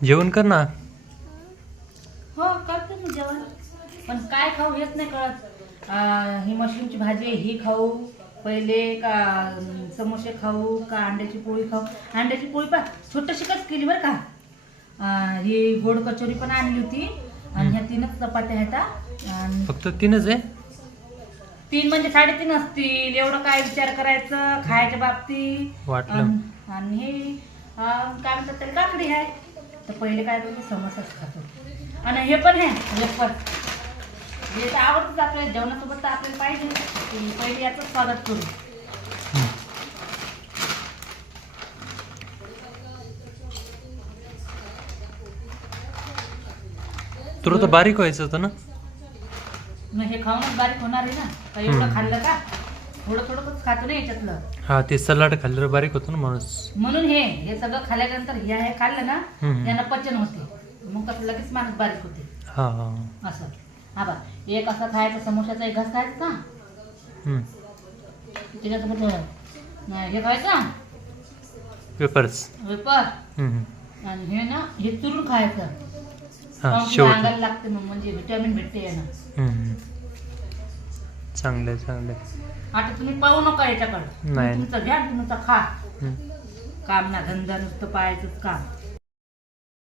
जेवण कर ना. हो करते मी जेवण, पण काय खाऊ हेच नाही कळत. ही मशरूमची भाजी ही खाऊ पहिले का समोसे खाऊ का अंड्याची पोळी खाऊ. अंड्याची पोळी पण छोटीशी कच केली बरं का. ही गोड कचोरी पण आणली होती आणि ह्या 3च चपात्या आहेत. आणि फक्त 3च आहे? 3 म्हणजे 3.5 असतील, एवढं काय विचार करायचं खायच्या बाबतीत. वाटलं. आणि हे काय म्हणतात त्याला काकडी आहे. तर पहिले काय करतो समोसाच खातो. आणि हे पण आहे वेफर, हे तर आवडतच आपल्याला जेवणासोबत, तर आपल्याला पाहिजे. पहिले याचं स्वागत करू. तुला तर बारीक व्हायचं होतं ना. मग हे खाऊनच बारीक होणार आहे ना. तर एवढं खाल्लं का, थोडं थोडंच खातो ना याच्यातलं. हा ते सलाड खाल्लं बारीक होतं ना माणूस. म्हणून हे सगळं खाल्ल्यानंतर हे खाल्लं ना यांना पचन होते, मग कसं लगेच माणूस बारीक होते. हा हा असं हा बा, एक असा खायचा समोसाचा एक घास खायचा ना, त्याच्यासोबत हे खायचं पेपर्स. वेपर. आणि हे ना हे चुरून खायचं. हा मग अंगाला लागते, मग म्हणजे व्हिटॅमिन भेटते यानं. चांगलंय चांगलंय. आता तुम्ही पाहू नका याच्याकडे, नाही. तुमचं घ्या, तुमचं खा. काम ना धंदा नुसतं पाहायचंच काम.